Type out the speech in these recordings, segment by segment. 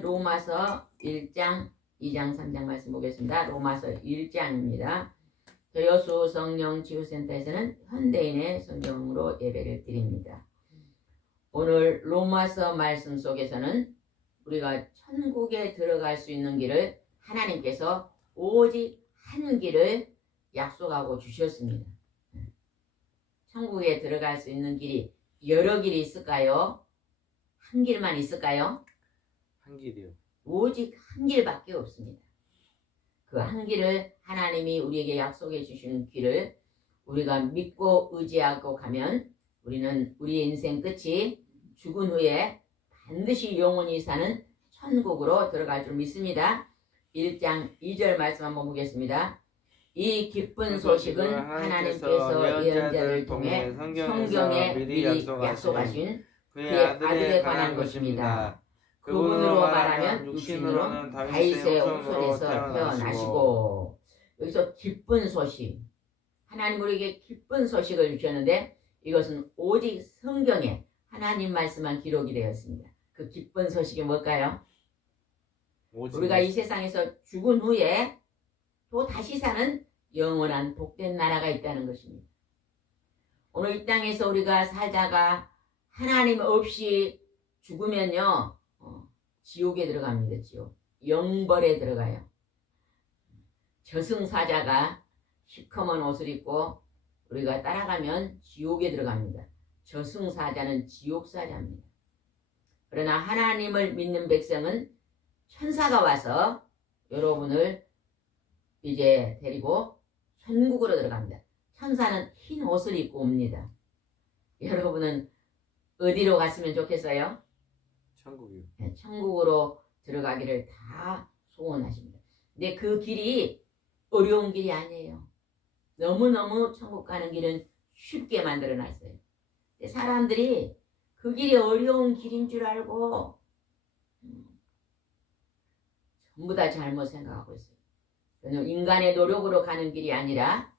로마서 1장, 2장, 3장 말씀 보겠습니다. 로마서 1장입니다. 여수 성령 치유센터에서는 현대인의 성경으로 예배를 드립니다. 오늘 로마서 말씀 속에서는 우리가 천국에 들어갈 수 있는 길을 하나님께서 오직 한 길을 약속하고 주셨습니다. 천국에 들어갈 수 있는 길이 여러 길이 있을까요? 한 길만 있을까요? 한 길이요. 오직 한 길밖에 없습니다. 그 한 길을 하나님이 우리에게 약속해 주신 길을 우리가 믿고 의지하고 가면 우리는 우리 인생 끝이 죽은 후에 반드시 영원히 사는 천국으로 들어갈 줄 믿습니다. 1장 2절 말씀 한번 보겠습니다. 이 기쁜 소식은 하나님께서 예언자를 통해 성경에 미리 약속하신 그의 아들에 관한 것입니다. 그분으로 말하면 육신으로는 다윗의 후손에서 태어나시고, 여기서 기쁜 소식, 하나님 우리에게 기쁜 소식을 주셨는데 이것은 오직 성경에 하나님 말씀만 기록이 되었습니다. 그 기쁜 소식이 뭘까요? 우리가 이 세상에서 죽은 후에 또 다시 사는 영원한 복된 나라가 있다는 것입니다. 오늘 이 땅에서 우리가 살다가 하나님 없이 죽으면요, 지옥에 들어갑니다. 지옥. 영벌에 들어가요. 저승사자가 시커먼 옷을 입고 우리가 따라가면 지옥에 들어갑니다. 저승사자는 지옥사자입니다. 그러나 하나님을 믿는 백성은 천사가 와서 여러분을 이제 데리고 천국으로 들어갑니다. 천사는 흰 옷을 입고 옵니다. 여러분은 어디로 갔으면 좋겠어요? 천국이요. 네, 천국으로 들어가기를 다 소원하십니다. 근데 그 길이 어려운 길이 아니에요. 너무너무 천국 가는 길은 쉽게 만들어놨어요. 사람들이 그 길이 어려운 길인 줄 알고 전부 다 잘못 생각하고 있어요. 인간의 노력으로 가는 길이 아니라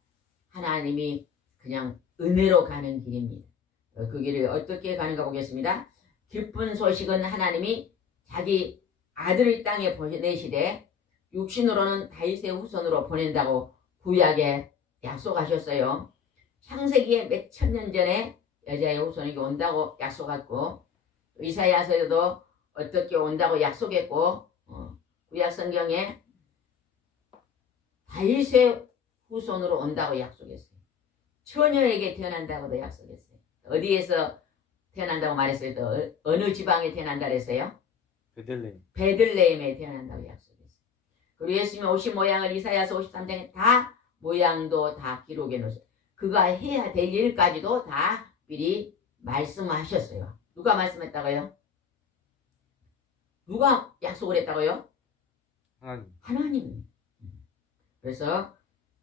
하나님이 그냥 은혜로 가는 길입니다. 그 길을 어떻게 가는가 보겠습니다. 기쁜 소식은 하나님이 자기 아들을 땅에 보내시되 육신으로는 다윗의 후손으로 보낸다고 구약에 약속하셨어요. 창세기에 몇 천년 전에 여자의 후손에게 온다고 약속했고, 이사야서에도 어떻게 온다고 약속했고, 구약 성경에 다윗의 후손으로 온다고 약속했어요. 처녀에게 태어난다고도 약속했어요. 어디에서 태어난다고 말했어요? 또 어느 지방에 태어난다 그랬어요? 베들레헴. 베들레헴에 태어난다고 약속했어요. 그리고 예수님의 오신 모양을 이사야서 53장에 다 모양도 다 기록해 놓으셨어요. 그가 해야 될 일까지도 다 미리 말씀하셨어요. 누가 말씀했다고요? 누가 약속을 했다고요? 하나님. 하나님. 그래서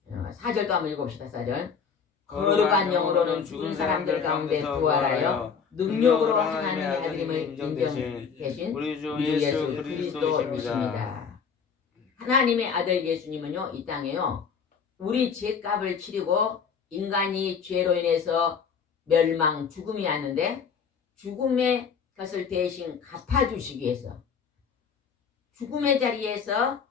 4절도 한번 읽어봅시다. 4절. 거룩한 영으로는 죽은 사람들 가운데 부활하여 능력으로 하나님의 아들임을 인정되신 우리 주 예수 그리스도이십니다. 하나님의 아들 예수님은요, 이 땅에요, 우리 죄값을 치르고 인간이 죄로 인해서 멸망, 죽음이 왔는데 죽음의 것을 대신 갚아주시기 위해서 죽음의 자리에서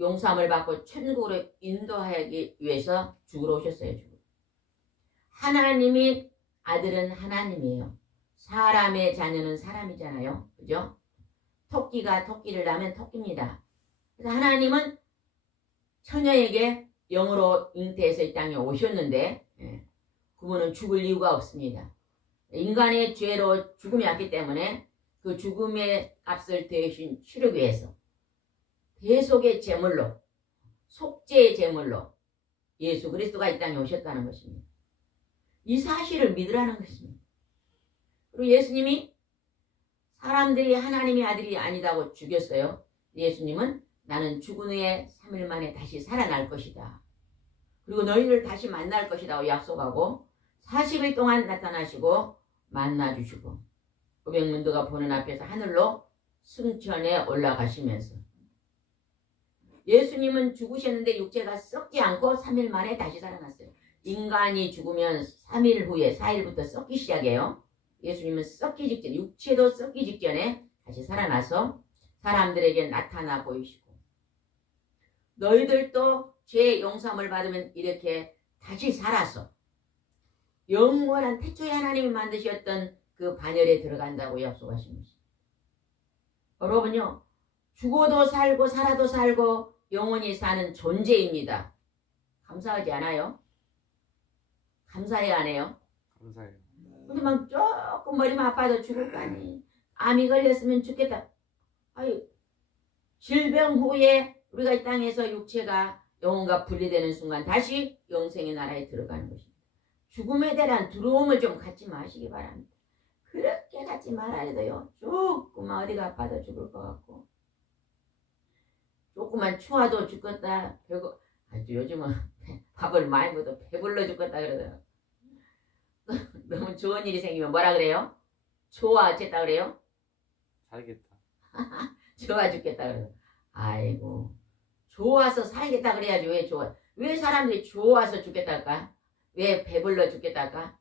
용서함을 받고 천국으로 인도하기 위해서 죽으러 오셨어요. 하나님이 아들은 하나님이에요. 사람의 자녀는 사람이잖아요. 그죠? 토끼가 토끼를 낳으면 토끼입니다. 그래서 하나님은 처녀에게 영으로 잉태해서 이 땅에 오셨는데 그분은 죽을 이유가 없습니다. 인간의 죄로 죽음이 왔기 때문에 그 죽음의 값을 대신 치르기 위해서 대속의 제물로, 속죄의 제물로 예수 그리스도가 이 땅에 오셨다는 것입니다. 이 사실을 믿으라는 것입니다. 그리고 예수님이 사람들이 하나님의 아들이 아니다고 죽였어요. 예수님은 나는 죽은 후에 3일 만에 다시 살아날 것이다. 그리고 너희를 다시 만날 것이라고 약속하고 40일 동안 나타나시고 만나주시고, 우병문도가 보는 앞에서 하늘로 승천에 올라가시면서 예수님은 죽으셨는데 육체가 썩지 않고 3일 만에 다시 살아났어요. 인간이 죽으면 3일 후에 4일부터 썩기 시작해요. 예수님은 썩기 직전, 육체도 썩기 직전에 다시 살아나서 사람들에게 나타나 보이시고 너희들도 죄 용서함을 받으면 이렇게 다시 살아서 영원한 태초에 하나님이 만드셨던 그 반열에 들어간다고 약속하신 것입니다. 여러분요, 죽어도 살고 살아도 살고 영원히 사는 존재입니다. 감사하지 않아요? 감사해야 안 해요? 감사해요. 근데 막 조금 머리만 아파도 죽을 거 아니. 암이 걸렸으면 죽겠다. 아유, 질병 후에 우리가 이 땅에서 육체가 영혼과 분리되는 순간 다시 영생의 나라에 들어가는 것입니다. 죽음에 대한 두려움을 좀 갖지 마시기 바랍니다. 그렇게 갖지 말아야돼요. 조금만 어디가 아파도 죽을 것 같고 조금만 추워도 죽겠다. 요즘은 밥을 많이 먹어도 배불러 죽겠다 그러더라고요. 너무 좋은 일이 생기면 뭐라 그래요? 좋아 어쨌다 그래요? 살겠다. 좋아 죽겠다 그래요. 아이고 좋아서 살겠다 그래야지. 왜 좋아? 왜 사람들이 좋아서 죽겠다 할까? 왜 배불러 죽겠다 할까?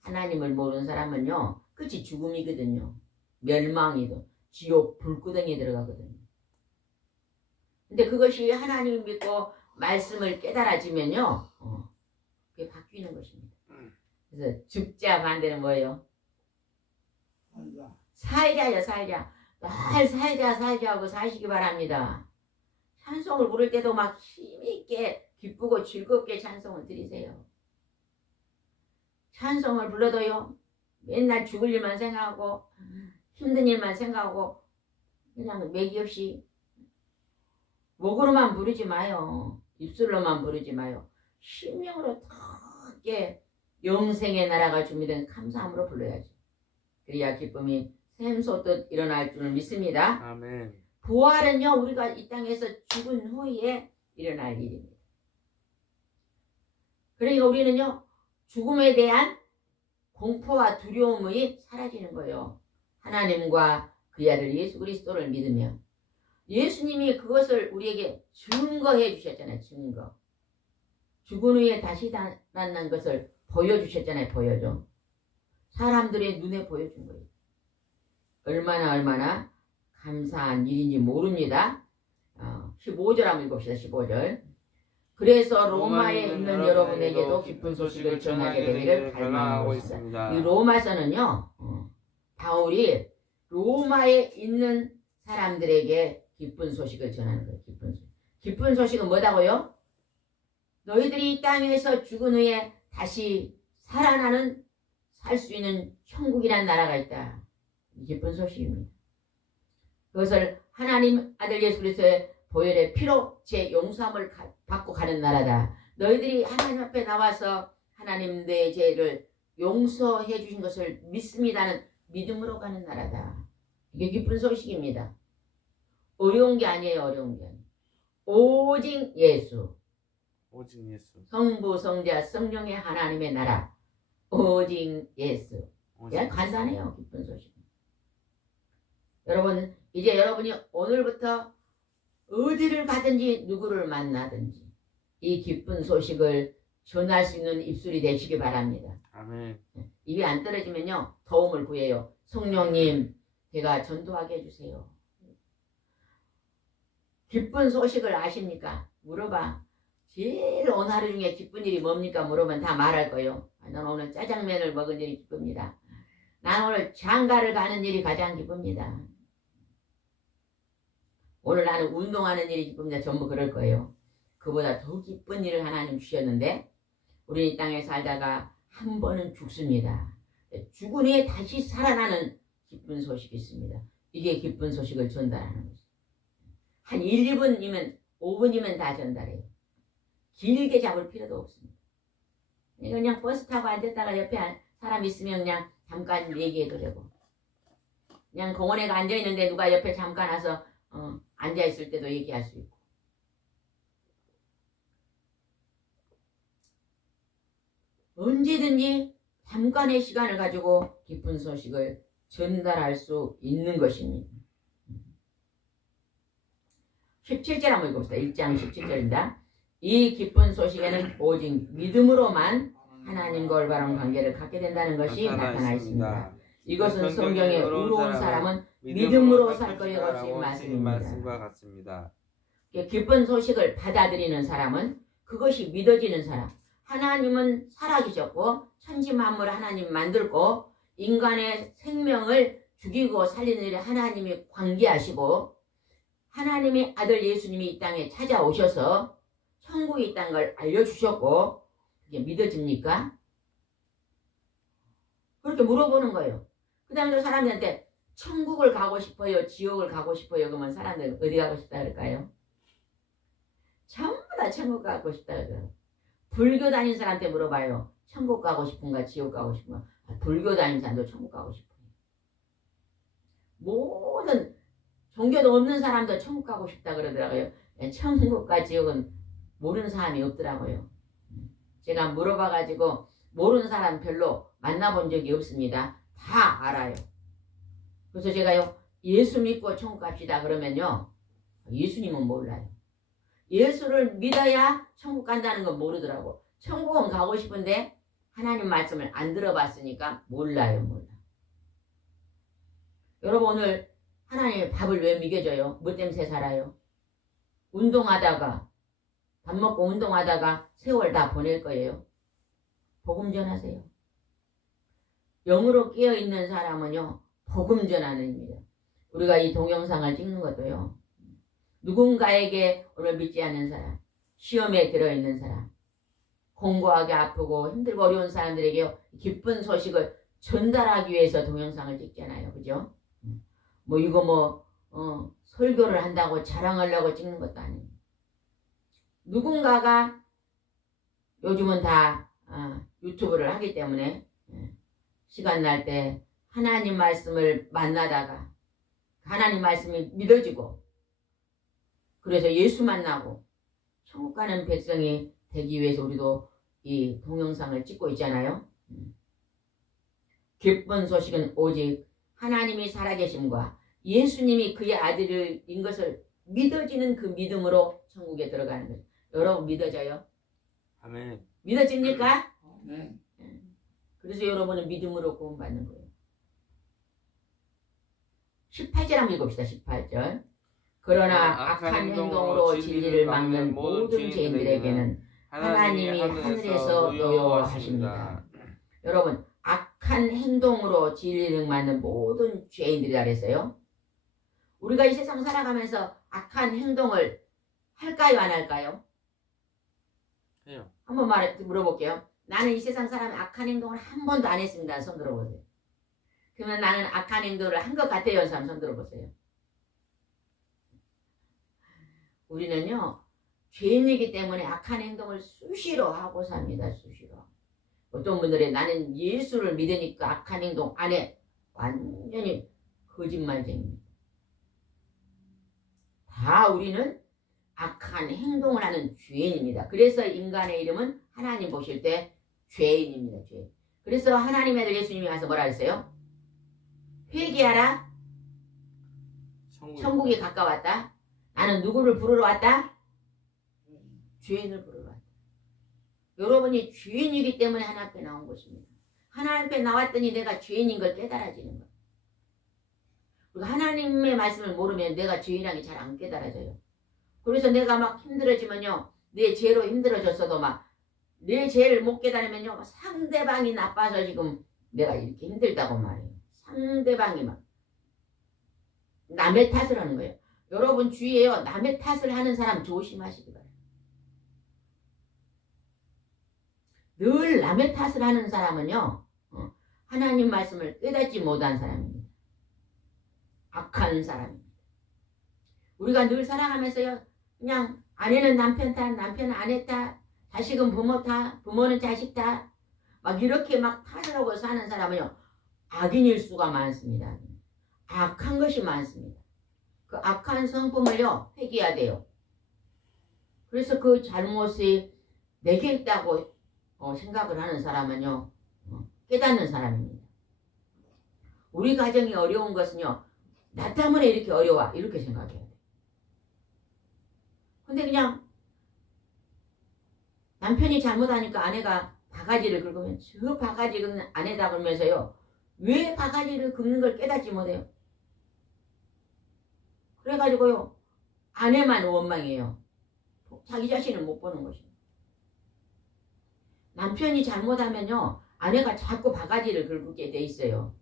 하나님을 모르는 사람은요 끝이 죽음이거든요. 멸망이도 지옥 불구덩이에 들어가거든요. 근데 그것이 하나님을 믿고 말씀을 깨달아지면요 그게 바뀌는 것입니다. 그래서 죽자 반대는 뭐예요? 살자요. 살자. 날 살자 하고 사시기 바랍니다. 찬송을 부를 때도 막 힘있게 기쁘고 즐겁게 찬송을 드리세요. 찬송을 불러도요 맨날 죽을 일만 생각하고 힘든 일만 생각하고 그냥 맥이 없이 목으로만 부르지 마요. 입술로만 부르지 마요. 심령으로 크게 영생의 나라가 준비된 감사함으로 불러야죠. 그래야 기쁨이 샘솟듯 일어날 줄 믿습니다. 아멘. 부활은요 우리가 이 땅에서 죽은 후에 일어날 일입니다. 그러니까 우리는요 죽음에 대한 공포와 두려움이 사라지는 거예요. 하나님과 그의 아들 예수 그리스도를 믿으면 예수님이 그것을 우리에게 증거해 주셨잖아요. 증거. 죽은 후에 다시 살아난 것을 보여주셨잖아요. 보여줘. 사람들의 눈에 보여준 거예요. 얼마나 감사한 일인지 모릅니다. 15절 한번 읽읍시다. 15절. 그래서 로마에 있는 여러분에게도 기쁜 소식을 전하게 되기를 갈망하고 있습니다. 이 로마서는요. 바울이 로마에 있는 사람들에게 기쁜 소식을 전하는 거예요. 기쁜 소식. 기쁜 소식은 뭐다고요? 너희들이 이 땅에서 죽은 후에 다시 살아나는 살 수 있는 천국이라는 나라가 있다. 기쁜 소식입니다. 그것을 하나님 아들 예수 그리스도의 보혈의 피로 제 용서함을 받고 가는 나라다. 너희들이 하나님 앞에 나와서 하나님 내 죄를 용서해 주신 것을 믿습니다는 믿음으로 가는 나라다. 이게 기쁜 소식입니다. 어려운 게 아니에요. 어려운 게 아니에요. 오직 예수. 오직 예수. 성부 성자 성령의 하나님의 나라. 오직 예수. 그냥 간단해요. 기쁜 소식. 여러분 이제 여러분이 오늘부터 어디를 가든지 누구를 만나든지 이 기쁜 소식을 전할 수 있는 입술이 되시기 바랍니다. 아멘. 입이 안 떨어지면요 도움을 구해요. 성령님 제가 전도하게 해주세요. 기쁜 소식을 아십니까? 물어봐. 제일 오늘 하루 중에 기쁜 일이 뭡니까? 물어보면 다 말할 거예요. 난 오늘 짜장면을 먹은 일이 기쁩니다. 난 오늘 장가를 가는 일이 가장 기쁩니다. 오늘 나는 운동하는 일이 기쁩니다. 전부 그럴 거예요. 그보다 더 기쁜 일을 하나님 주셨는데 우리 이 땅에 살다가 한 번은 죽습니다. 죽은 후에 다시 살아나는 기쁜 소식이 있습니다. 이게 기쁜 소식을 전달하는 거죠. 한 1, 2분이면 5분이면 다 전달해요. 길게 잡을 필요도 없습니다. 그냥 버스 타고 앉았다가 옆에 사람 있으면 그냥 잠깐 얘기해도 되고 그냥 공원에 앉아있는데 누가 옆에 잠깐 와서 앉아있을 때도 얘기할 수 있고 언제든지 잠깐의 시간을 가지고 기쁜 소식을 전달할 수 있는 것입니다. 17절 한번 읽읍시다. 1장 17절입니다. 이 기쁜 소식에는 오직 믿음으로만 하나님과 올바른 관계를 갖게 된다는 것이 나타나 있습니다. 이것은 성경에 의로운 사람은 믿음으로 살 것이라고 하신 말씀입니다. 말씀과 같습니다. 기쁜 소식을 받아들이는 사람은 그것이 믿어지는 사람. 하나님은 살아계셨고 천지 만물을 하나님 만들고 인간의 생명을 죽이고 살리는 일에 하나님이 관계하시고 하나님의 아들 예수님이 이 땅에 찾아오셔서 천국이 있다는 걸 알려주셨고 그게 믿어집니까? 그렇게 물어보는 거예요. 그 다음에 사람들한테 천국을 가고 싶어요? 지옥을 가고 싶어요? 그러면 사람들 어디 가고 싶다 그럴까요? 전부 다 천국 가고 싶다 그래요. 불교 다니는 사람한테 물어봐요. 천국 가고 싶은가 지옥 가고 싶은가? 불교 다니는 사람도 천국 가고 싶어요. 모든 종교도 없는 사람도 천국 가고 싶다 그러더라고요. 천국과 지옥은 모르는 사람이 없더라고요. 제가 물어봐가지고 모르는 사람 별로 만나본 적이 없습니다. 다 알아요. 그래서 제가요 예수 믿고 천국 갑시다 그러면요 예수님은 몰라요. 예수를 믿어야 천국 간다는 건 모르더라고. 천국은 가고 싶은데 하나님 말씀을 안 들어봤으니까 몰라요. 여러분 오늘 하나님의 밥을 왜 먹여줘요? 뭐 때문에 살아요? 운동하다가 밥 먹고 운동하다가 세월 다 보낼 거예요. 복음 전하세요. 영으로 깨어있는 사람은요 복음 전하는 입니다. 우리가 이 동영상을 찍는 것도요 누군가에게 오늘 믿지 않는 사람, 시험에 들어있는 사람, 공고하게 아프고 힘들고 어려운 사람들에게 기쁜 소식을 전달하기 위해서 동영상을 찍잖아요. 그죠? 뭐 이거 설교를 한다고 자랑하려고 찍는 것도 아니에요. 누군가가 요즘은 다 유튜브를 하기 때문에 시간 날 때 하나님 말씀을 만나다가 하나님 말씀이 믿어지고 그래서 예수 만나고 천국 가는 백성이 되기 위해서 우리도 이 동영상을 찍고 있잖아요. 기쁜 소식은 오직 하나님이 살아계심과 예수님이 그의 아들인 것을 믿어지는 그 믿음으로 천국에 들어가는 거예요. 여러분 믿어져요? 아멘. 믿어집니까? 네. 그래서 여러분은 믿음으로 구원받는 거예요. 18절 한번 읽읍시다. 18절. 그러나 악한 행동으로 진리를 막는 모든 죄인들에게는 하나님이 하늘에서 노여워하십니다. 여러분 악한 행동으로 진리를 막는 모든 죄인들이라 그랬어요. 우리가 이 세상 살아가면서 악한 행동을 할까요? 안 할까요? 해요. 한번 물어볼게요. 나는 이 세상 사람이 악한 행동을 한 번도 안 했습니다. 손 들어보세요. 그러면 나는 악한 행동을 한 것 같아요. 사람 손 들어보세요. 우리는요. 죄인이기 때문에 악한 행동을 수시로 하고 삽니다. 수시로. 어떤 분들이 나는 예수를 믿으니까 악한 행동 안 해. 완전히 거짓말쟁입니다. 다 우리는 악한 행동을 하는 죄인입니다. 그래서 인간의 이름은 하나님 보실 때 죄인입니다. 죄인. 그래서 하나님의 아들 예수님이 와서 뭐라 했어요? 회개하라. 천국이 가까웠다. 나는 누구를 부르러 왔다? 죄인을 부르러 왔다. 여러분이 죄인이기 때문에 하나님 앞에 나온 것입니다. 하나님 앞에 나왔더니 내가 죄인인 걸 깨달아지는 거예요. 그리고 하나님의 말씀을 모르면 내가 죄인이라는 게 잘 안 깨달아져요. 그래서 내가 막 힘들어지면요. 내 죄로 힘들어졌어도 막 내 죄를 못 깨달으면요. 상대방이 나빠서 지금 내가 이렇게 힘들다고 말해요. 상대방이 막 남의 탓을 하는 거예요. 여러분 주위에요. 남의 탓을 하는 사람 조심하시기 바랍니다. 늘 남의 탓을 하는 사람은요. 하나님 말씀을 깨닫지 못한 사람입니다. 악한 사람입니다. 우리가 늘 살아가면서요. 그냥 아내는 남편 탓, 남편은 아내 탓, 자식은 부모 탓, 부모는 자식 탓, 막 이렇게 막 탓을 하고 사는 사람은요. 악인일 수가 많습니다. 악한 것이 많습니다. 그 악한 성품을요. 회개해야 돼요. 그래서 그 잘못이 내게 있다고 생각을 하는 사람은요. 깨닫는 사람입니다. 우리 가정이 어려운 것은요. 나 때문에 이렇게 어려워. 이렇게 생각해야 돼. 근데 그냥 남편이 잘못하니까 아내가 바가지를 긁으면 저 바가지 긁는 아내다 그러면서요. 왜 바가지를 긁는 걸 깨닫지 못해요? 그래가지고요. 아내만 원망해요. 자기 자신을 못 보는 것입니다. 남편이 잘못하면요. 아내가 자꾸 바가지를 긁게 돼 있어요.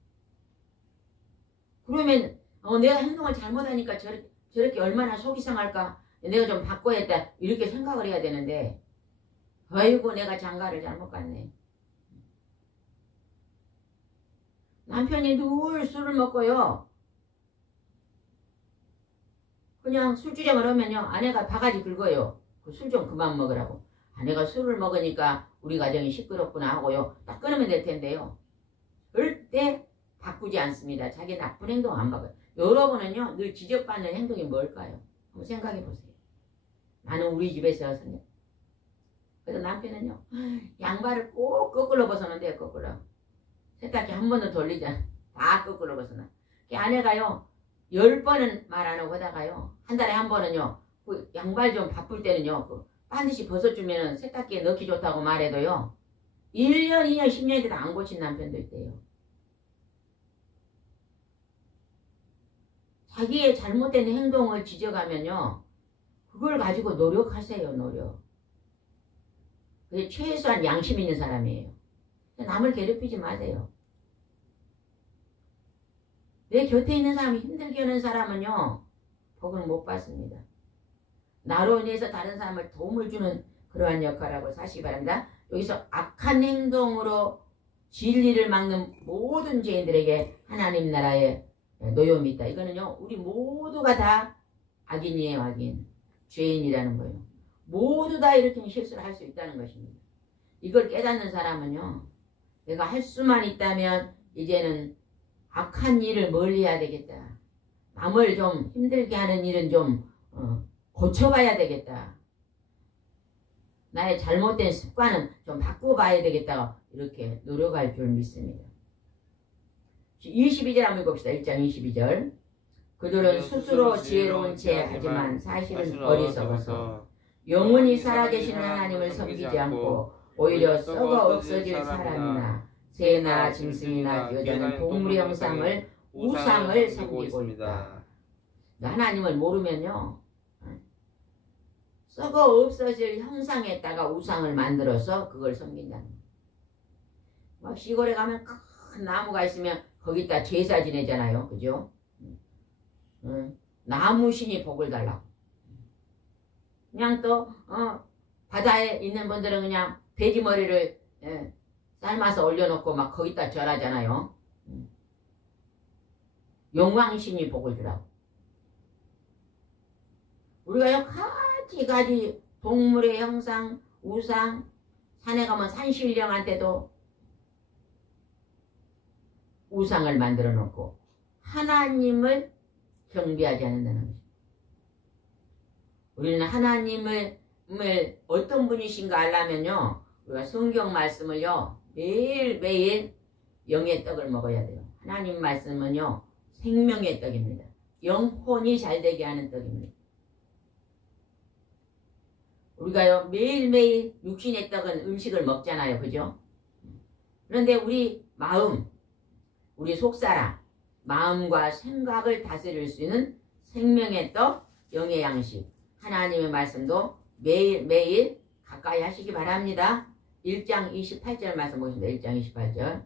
그러면 내가 행동을 잘못하니까 저렇게 얼마나 속이 상할까? 내가 좀 바꿔야겠다. 이렇게 생각을 해야 되는데 아이고 내가 장가를 잘못 갔네. 남편이 늘 술을 먹고요. 그냥 술주정을 하면요. 아내가 바가지 긁어요. 그 술 좀 그만 먹으라고. 아내가 술을 먹으니까 우리 가정이 시끄럽구나 하고요. 딱 끊으면 될 텐데요. 절대 바꾸지 않습니다. 자기 나쁜 행동 안 바꿔요. 여러분은요. 늘 지적받는 행동이 뭘까요? 한번 생각해 보세요. 나는 우리 집에서 그래서 남편은요. 양말을 꼭 거꾸로 벗었는데요. 거꾸로. 세탁기 한 번도 돌리지 않아. 다 거꾸로 벗어나. 아내가요. 10번은 말 안 하고 하다가요. 한 달에 한 번은요. 그 양말 좀 바쁠 때는요. 반드시 벗어주면 세탁기에 넣기 좋다고 말해도요. 1년, 2년, 10년이 돼도 안 고친 남편도 있대요. 자기의 잘못된 행동을 지적하면요. 그걸 가지고 노력하세요. 노력. 그게 최소한 양심 있는 사람이에요. 남을 괴롭히지 마세요. 내 곁에 있는 사람이 힘들게 하는 사람은요. 복을 못 받습니다. 나로 인해서 다른 사람을 도움을 주는 그러한 역할하고 사시기 바랍니다. 여기서 악한 행동으로 진리를 막는 모든 죄인들에게 하나님 나라의 노여움이 있다. 이거는요. 우리 모두가 다 악인이에요. 악인. 죄인이라는 거예요. 모두 다 이렇게 실수를 할 수 있다는 것입니다. 이걸 깨닫는 사람은요. 내가 할 수만 있다면 이제는 악한 일을 멀리해야 되겠다. 남을 좀 힘들게 하는 일은 좀 고쳐봐야 되겠다. 나의 잘못된 습관은 좀 바꿔봐야 되겠다. 이렇게 노력할 줄 믿습니다. 22절 한번 읽읍시다. 1장 22절. 그들은 스스로 지혜로운 채 하지만 사실은 어리석어서 영원히 살아계시는 하나님을 섬기지 않고 오히려 썩어 없어질 사람이나 새나 짐승이나 여자는 동물의 형상을 우상을 섬기고 있다. 하나님을 모르면요. 썩어 없어질 형상에다가 우상을 만들어서 그걸 섬긴다는 거예요. 막 시골에 가면 큰 나무가 있으면 거기다 제사 지내잖아요. 그죠? 나무신이 복을 달라고. 그냥 또 바다에 있는 분들은 그냥 돼지 머리를 삶아서 올려놓고 막 거기다 절하잖아요. 용왕신이 복을 주라고. 우리가요 가지가지 동물의 형상, 우상, 산에 가면 산신령한테도 우상을 만들어 놓고 하나님을 경배하지 않는다는 것입니다. 우리는 하나님을 어떤 분이신가 알려면요. 우리가 성경 말씀을요. 매일매일 영의 떡을 먹어야 돼요. 하나님 말씀은요. 생명의 떡입니다. 영혼이 잘되게 하는 떡입니다. 우리가요. 매일매일 육신의 떡은 음식을 먹잖아요. 그죠? 그런데 우리 마음, 우리 속사람, 마음과 생각을 다스릴 수 있는 생명의 떡, 영의 양식, 하나님의 말씀도 매일매일 가까이 하시기 바랍니다. 1장 28절 말씀 보십니다. 1장 28절.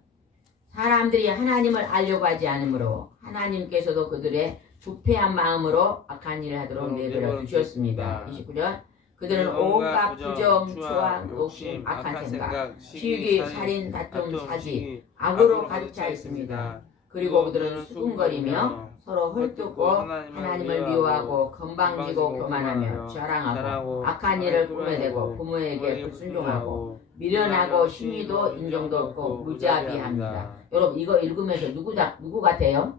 사람들이 하나님을 알려고 하지 않으므로 하나님께서도 그들의 부패한 마음으로 악한 일을 하도록 내버려 두셨습니다. 29절. 그들은 온갖 부정, 추악, 욕심, 악한 생각, 시기, 살인, 다툼, 사지, 악으로 가득 차 있습니다. 그리고 그들은 수군거리며 서로 헐뜯고 하나님을 미워하고 건방지고 교만하며 자랑하고 악한 일을 꾸며대고 부모에게 불순종하고 미련하고 신의도 인정도 없고 무자비합니다. 여러분 이거 읽으면서 누구 같아요?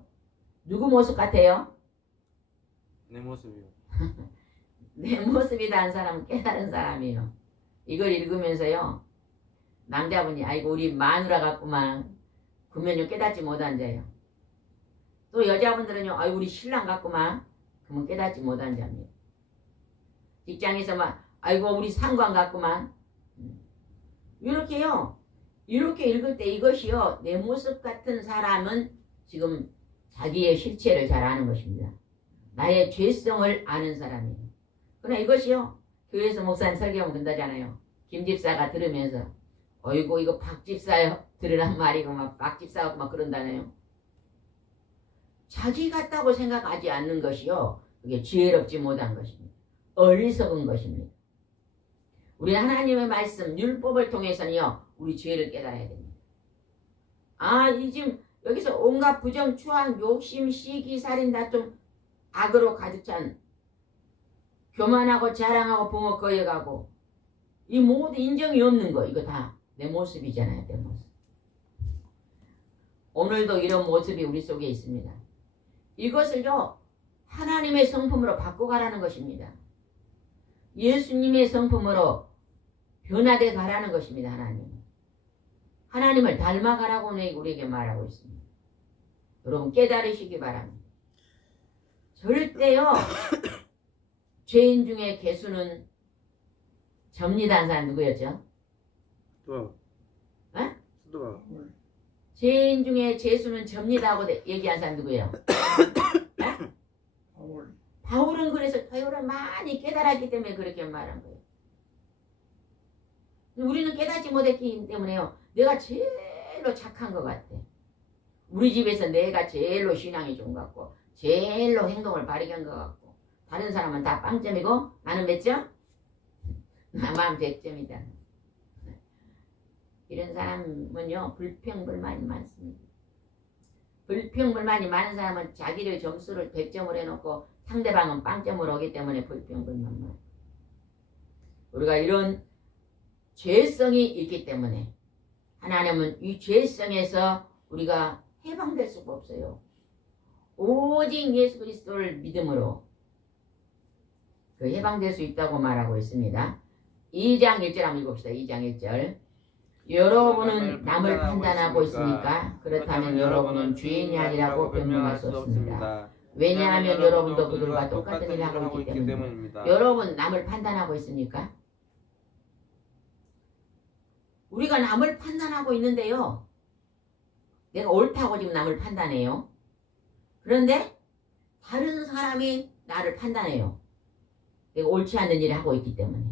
누구 모습 같아요? 내 모습이요. 내 모습이다 한 사람은 깨달은 사람이에요. 이걸 읽으면서요. 남자분이 아이고 우리 마누라 같구만. 그러면요 깨닫지 못한 자예요. 또 여자분들은요 아이고 우리 신랑 같구만. 그러면 깨닫지 못한 자입니다. 직장에서 막 아이고 우리 상관 같구만. 이렇게요. 이렇게 읽을 때 이것이요. 내 모습 같은 사람은 지금 자기의 실체를 잘 아는 것입니다. 나의 죄성을 아는 사람이에요. 그러나 이것이요. 교회에서 목사님 설교하면 그런다잖아요. 김집사가 들으면서 어이구 이거 박집사요 들으란 말이고 막 박집사하고 막 그런다네요. 자기 같다고 생각하지 않는 것이요. 그게 지혜롭지 못한 것입니다. 어리석은 것입니다. 우리 하나님의 말씀 율법을 통해서는요. 우리 죄를 깨달아야 됩니다. 이 지금 여기서 온갖 부정, 추악, 욕심, 시기, 살인, 다툼, 악으로 가득 찬 교만하고 자랑하고 부모 거역하고 이 모든 인정이 없는 거 이거 다 내 모습이잖아요. 내 모습. 오늘도 이런 모습이 우리 속에 있습니다. 이것을요. 하나님의 성품으로 바꿔가라는 것입니다. 예수님의 성품으로 변화돼 가라는 것입니다. 하나님을 닮아가라고 우리에게 말하고 있습니다. 여러분 깨달으시기 바랍니다. 절대요. 죄인 중에 개수는 접니다 한 사람 누구였죠? 수도가. 죄인 중에 죄수는 접니다 하고 얘기한 사람 누구예요? 바울은 그래서 바울은 많이 깨달았기 때문에 그렇게 말한 거예요. 우리는 깨닫지 못했기 때문에요. 내가 제일로 착한 것 같아. 우리 집에서 내가 제일로 신앙이 좋은 것 같고 제일로 행동을 바르게 한 것 같고 다른 사람은 다 빵점이고 나는 몇 점? 나만 100점이다. 이런 사람은요. 불평불만이 많습니다. 불평불만이 많은 사람은 자기를 점수를 100점을 해놓고 상대방은 빵점으로 오기 때문에 불평불만만. 우리가 이런 죄성이 있기 때문에 하나님은 이 죄성에서 우리가 해방될 수가 없어요. 오직 예수 그리스도를 믿음으로 그 해방될 수 있다고 말하고 있습니다. 2장 1절 한번 읽읍시다. 2장 1절. 여러분은 남을 판단하고 있습니까? 그렇다면 여러분은 죄인이 아니라고 변명할 수 없습니다. 왜냐하면 여러분도 그들과 똑같은 일을 하고 있기 때문입니다. 여러분 남을 판단하고 있습니까? 우리가 남을 판단하고 있는데요. 내가 옳다고 지금 남을 판단해요. 그런데 다른 사람이 나를 판단해요. 내가 옳지 않는 일을 하고 있기 때문에.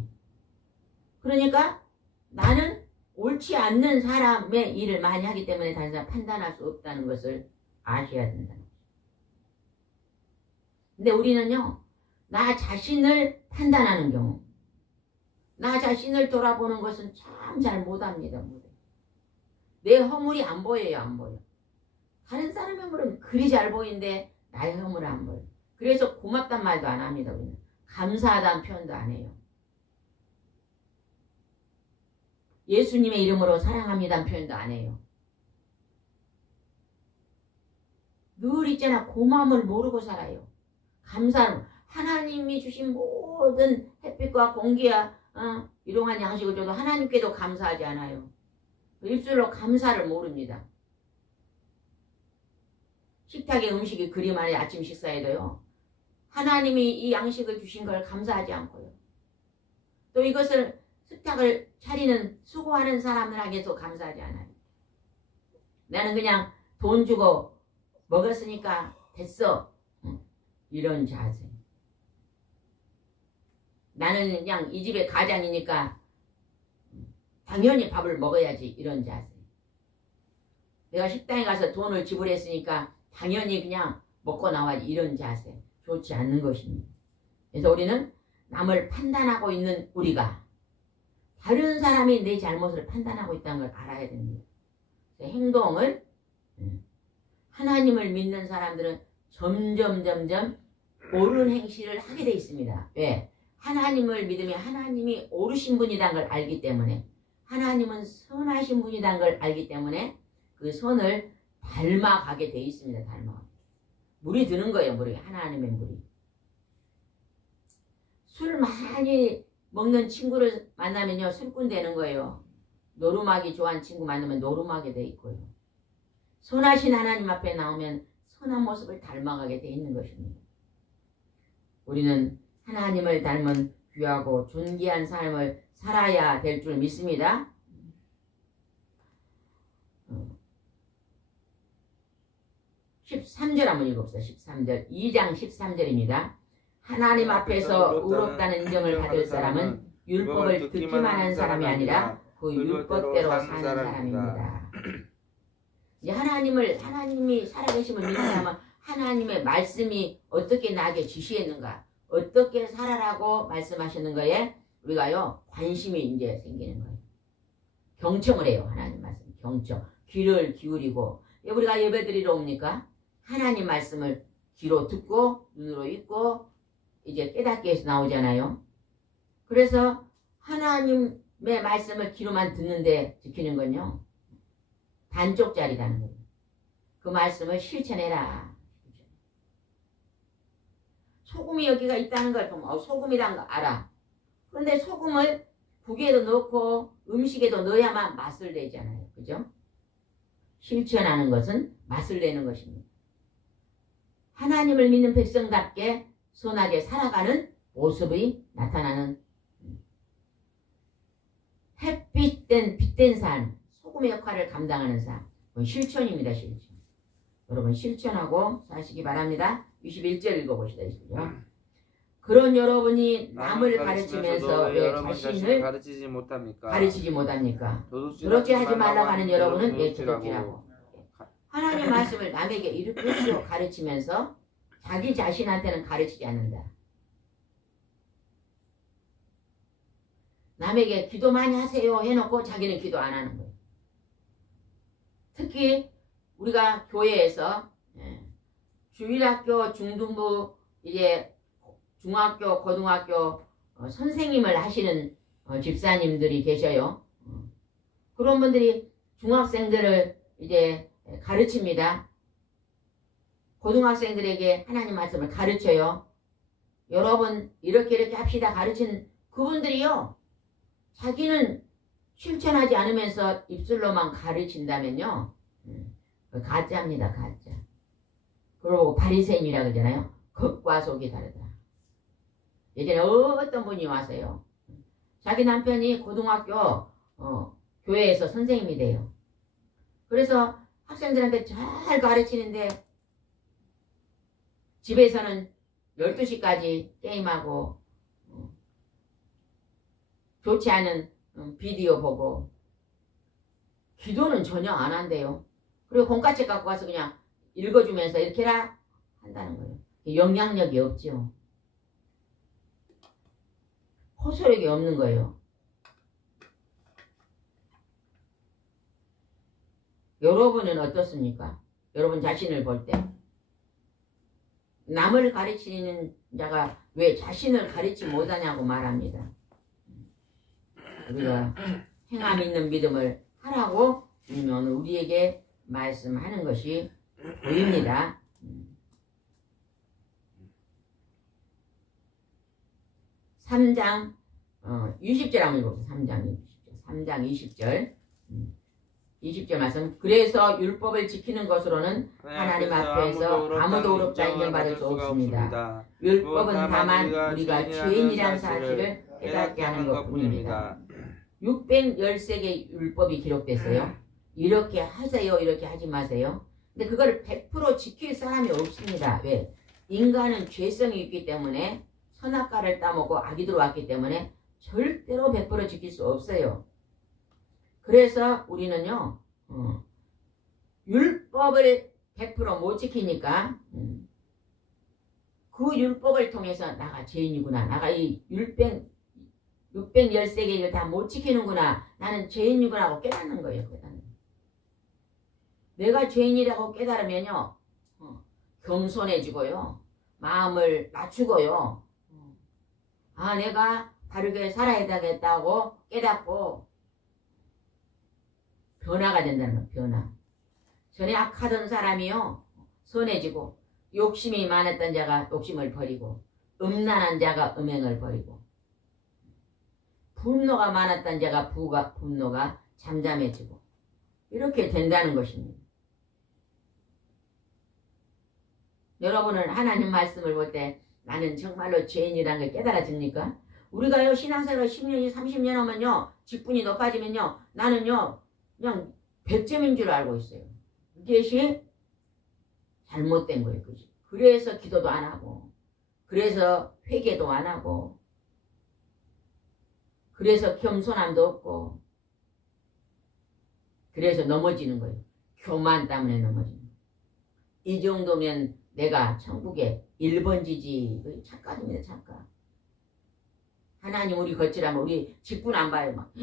그러니까 나는 옳지 않는 사람의 일을 많이 하기 때문에 다른 사람 판단할 수 없다는 것을 아셔야 된다. 근데 우리는요. 나 자신을 판단하는 경우 나 자신을 돌아보는 것은 참 잘 못합니다. 내 허물이 안 보여요. 안 보여. 다른 사람의 허물은 그리 잘 보이는데 나의 허물은 안 보여. 그래서 고맙단 말도 안 합니다. 우리는. 감사하다는 표현도 안 해요. 예수님의 이름으로 사랑합니다는 표현도 안 해요. 늘 있잖아. 고마움을 모르고 살아요. 감사함. 하나님이 주신 모든 햇빛과 공기와 일용한 양식을 줘도 하나님께도 감사하지 않아요. 입술로 감사를 모릅니다. 식탁에 음식이 그리 많이 아침 식사에도요. 하나님이 이 양식을 주신 걸 감사하지 않고요. 또 이것을 식탁을 차리는 수고하는 사람들에게도 감사하지 않아요. 나는 그냥 돈 주고 먹었으니까 됐어. 이런 자세. 나는 그냥 이 집의 가장이니까 당연히 밥을 먹어야지. 이런 자세. 내가 식당에 가서 돈을 지불했으니까 당연히 그냥 먹고 나와야지. 이런 자세. 좋지 않는 것입니다. 그래서 우리는 남을 판단하고 있는 우리가 다른 사람이 내 잘못을 판단하고 있다는 걸 알아야 됩니다. 행동을 하나님을 믿는 사람들은 점점 옳은 행실을 하게 돼 있습니다. 왜? 하나님을 믿으면 하나님이 옳으신 분이라는 걸 알기 때문에 하나님은 선하신 분이라는 걸 알기 때문에 그 선을 닮아가게 돼 있습니다. 물이 드는 거예요. 물이. 하나님의 물이. 술 많이 먹는 친구를 만나면요. 술꾼 되는 거예요. 노름하기 좋아하는 친구 만나면 노름하게 돼 있고요. 선하신 하나님 앞에 나오면 선한 모습을 닮아가게 돼 있는 것입니다. 우리는 하나님을 닮은 귀하고 존귀한 삶을 살아야 될 줄 믿습니다. 13절 한번 읽어봅시다. 13절. 2장 13절입니다. 하나님 앞에서 의롭다는 인정을 받을 사람은 율법을 듣기만 하는 사람이 아니라 그 율법대로 사는 사람입니다. 이제 하나님이 살아계심을 믿는 사람은 하나님의 말씀이 어떻게 나에게 지시했는가, 어떻게 살아라고 말씀하시는 거에 우리가요 관심이 이제 생기는 거예요. 경청을 해요. 하나님 말씀 경청, 귀를 기울이고. 우리가 예배드리러 옵니까? 하나님 말씀을 귀로 듣고 눈으로 읽고 이제 깨닫기 위해서 나오잖아요. 그래서 하나님의 말씀을 귀로만 듣는데 지키는 건요 반쪽짜리라는 거예요. 그 말씀을 실천해라. 소금이 여기가 있다는 걸 보면 소금이란 거 알아. 그런데 소금을 국에도 넣고 음식에도 넣어야만 맛을 내잖아요. 그죠? 실천하는 것은 맛을 내는 것입니다. 하나님을 믿는 백성답게 선하게 살아가는 모습이 나타나는 빛된 삶, 소금의 역할을 감당하는 삶. 그건 실천입니다. 실천. 여러분 실천하고 사시기 바랍니다. 21절 읽어봅시다. 21절. 그런 여러분이 남을 가르치면서 왜 자신을 가르치지 못합니까? 그렇게 하지 말라고 하는 여러분은 왜 도둑질하고. 하나님의 말씀을 남에게 이렇게 가르치면서 자기 자신한테는 가르치지 않는다. 남에게 기도 많이 하세요 해놓고 자기는 기도 안 하는 거예요. 특히 우리가 교회에서 주일학교, 중등부, 이제 중학교, 고등학교 선생님을 하시는 집사님들이 계셔요. 그런 분들이 중학생들을 이제 가르칩니다. 고등학생들에게 하나님 말씀을 가르쳐요. 여러분 이렇게 합시다 가르치는 그분들이요. 자기는 실천하지 않으면서 입술로만 가르친다면요. 가짜입니다. 가짜. 그리고 바리새인이라 그러잖아요. 겉과 속이 다르다. 예전에 어떤 분이 와서요. 자기 남편이 고등학교 교회에서 선생님이 돼요. 그래서 학생들한테 잘 가르치는데 집에서는 12시까지 게임하고 좋지 않은 비디오 보고 기도는 전혀 안 한대요. 그리고 공과책 갖고 와서 그냥 읽어주면서 이렇게 해라 한다는 거예요. 영향력이 없죠. 호소력이 없는 거예요. 여러분은 어떻습니까? 여러분 자신을 볼 때 남을 가르치는 자가 왜 자신을 가르치지 못하냐고 말합니다. 우리가 행함 있는 믿음을 하라고 주님이 오늘 우리에게 말씀하는 것이 보입니다. 3장 20절 한번 읽어보세요. 3장 20절 20절 말씀. 그래서 율법을 지키는 것으로는 하나님 앞에서 아무도 의롭다 인정받을 수 없습니다. 율법은 다만 우리가 죄인이란 사실을 깨닫게 하는 것뿐입니다. 613개의 율법이 기록됐어요. 이렇게 하세요. 이렇게 하지 마세요. 근데 그걸 100% 지킬 사람이 없습니다. 왜? 인간은 죄성이 있기 때문에 선악과를 따먹고 악이 들어왔기 때문에 절대로 100% 지킬 수 없어요. 그래서 우리는요. 율법을 100% 못 지키니까 그 율법을 통해서 나가 죄인이구나. 나가 이 613개를 다 못 지키는구나. 나는 죄인이구나 하고 깨닫는 거예요. 내가 죄인이라고 깨달으면요. 겸손해지고요. 마음을 낮추고요. 아, 내가 바르게 살아야 되겠다고 깨닫고 변화가 된다는 거예요. 변화. 전에 악하던 사람이요. 선해지고 욕심이 많았던 자가 욕심을 버리고 음란한 자가 음행을 버리고 분노가 많았던 자가 분노가 잠잠해지고 이렇게 된다는 것입니다. 여러분은 하나님 말씀을 볼 때 나는 정말로 죄인이라는 걸 깨달아집니까? 우리가요 신앙생활 10년이 30년 하면요 직분이 높아지면요 나는요 그냥 100점인 줄 알고 있어요. 그것이 잘못된 거예요. 그지? 그래서 기도도 안 하고 그래서 회개도 안 하고 그래서 겸손함도 없고 그래서 넘어지는 거예요. 교만 때문에 넘어지는 거예요. 이 정도면 내가 천국의 1번지지. 착각입니다. 착각. 하나님 우리 거칠하면 우리 직분 안 봐요. 막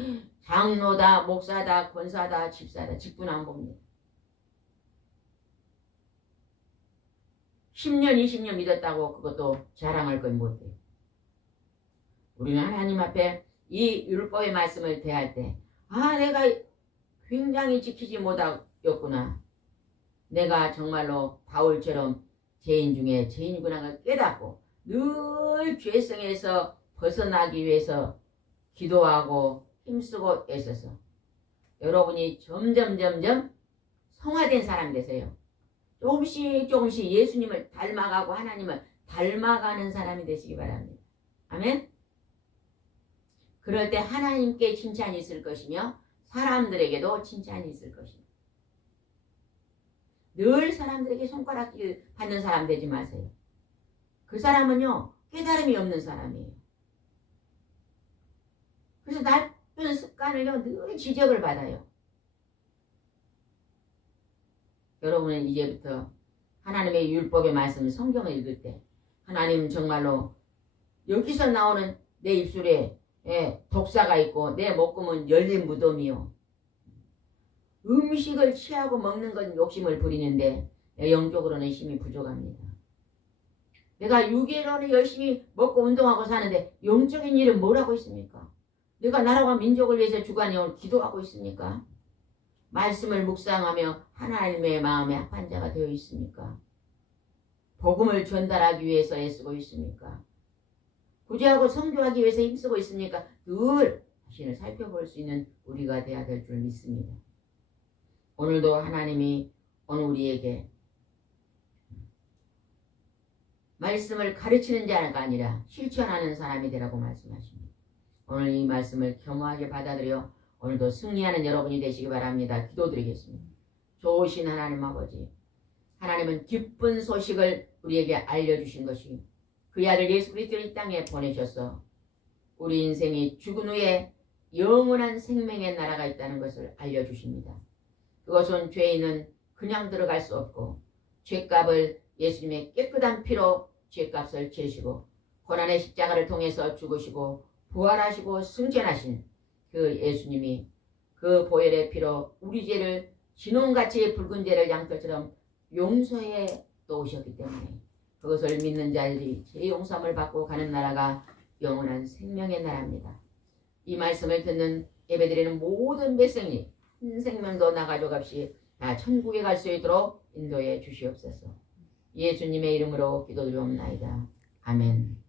장로다 목사다 권사다 집사다 직분 안 봅니다. 10년 20년 믿었다고 그것도 자랑할 건 못해요. 우리는 하나님 앞에 이 율법의 말씀을 대할 때 내가 굉장히 지키지 못하였구나. 내가 정말로 바울처럼 죄인 중에 죄인이구나 를 깨닫고 늘 죄성에서 벗어나기 위해서 기도하고 힘쓰고 애써서 여러분이 점점 성화된 사람 되세요. 조금씩 예수님을 닮아가고 하나님을 닮아가는 사람이 되시기 바랍니다. 아멘. 그럴 때 하나님께 칭찬이 있을 것이며 사람들에게도 칭찬이 있을 것입니다. 늘 사람들에게 손가락질 받는 사람 되지 마세요. 그 사람은요 깨달음이 없는 사람이에요. 그래서 나쁜 습관을요 늘 지적을 받아요. 여러분은 이제부터 하나님의 율법의 말씀 성경을 읽을 때 하나님 정말로 여기서 나오는 내 입술에 독사가 있고 내 목구멍은 열린 무덤이요. 음식을 취하고 먹는 건 욕심을 부리는데 영적으로는 힘이 부족합니다. 내가 육에로는 열심히 먹고 운동하고 사는데 영적인 일은 뭘 하고 있습니까? 내가 나라와 민족을 위해서 주간에 기도하고 있습니까? 말씀을 묵상하며 하나님의 마음에 합한 자가 되어 있습니까? 복음을 전달하기 위해서 애쓰고 있습니까? 구제하고 선교하기 위해서 힘쓰고 있습니까? 늘 자신을 살펴볼 수 있는 우리가 되어야 될 줄 믿습니다. 오늘도 하나님이 오늘 우리에게 말씀을 가르치는 자가 아니라 실천하는 사람이 되라고 말씀하십니다. 오늘 이 말씀을 겸허하게 받아들여 오늘도 승리하는 여러분이 되시기 바랍니다. 기도드리겠습니다. 좋으신 하나님 아버지, 하나님은 기쁜 소식을 우리에게 알려주신 것이 그의 아들 예수 그리스도를 이 땅에 보내셔서 우리 인생이 죽은 후에 영원한 생명의 나라가 있다는 것을 알려주십니다. 그것은 죄인은 그냥 들어갈 수 없고 죄값을 예수님의 깨끗한 피로 죄값을 지으시고 고난의 십자가를 통해서 죽으시고 부활하시고 승천하신 그 예수님이 그 보혈의 피로 우리 죄를 진홍같이 붉은 죄를 양털처럼 용서해 놓으셨기 때문에 그것을 믿는 자들이 죄 용서함을 받고 가는 나라가 영원한 생명의 나라입니다. 이 말씀을 듣는 예배드리는 모든 백성이 한 생명도 나가족 없이 다 천국에 갈 수 있도록 인도해 주시옵소서. 예수님의 이름으로 기도드리옵나이다. 아멘.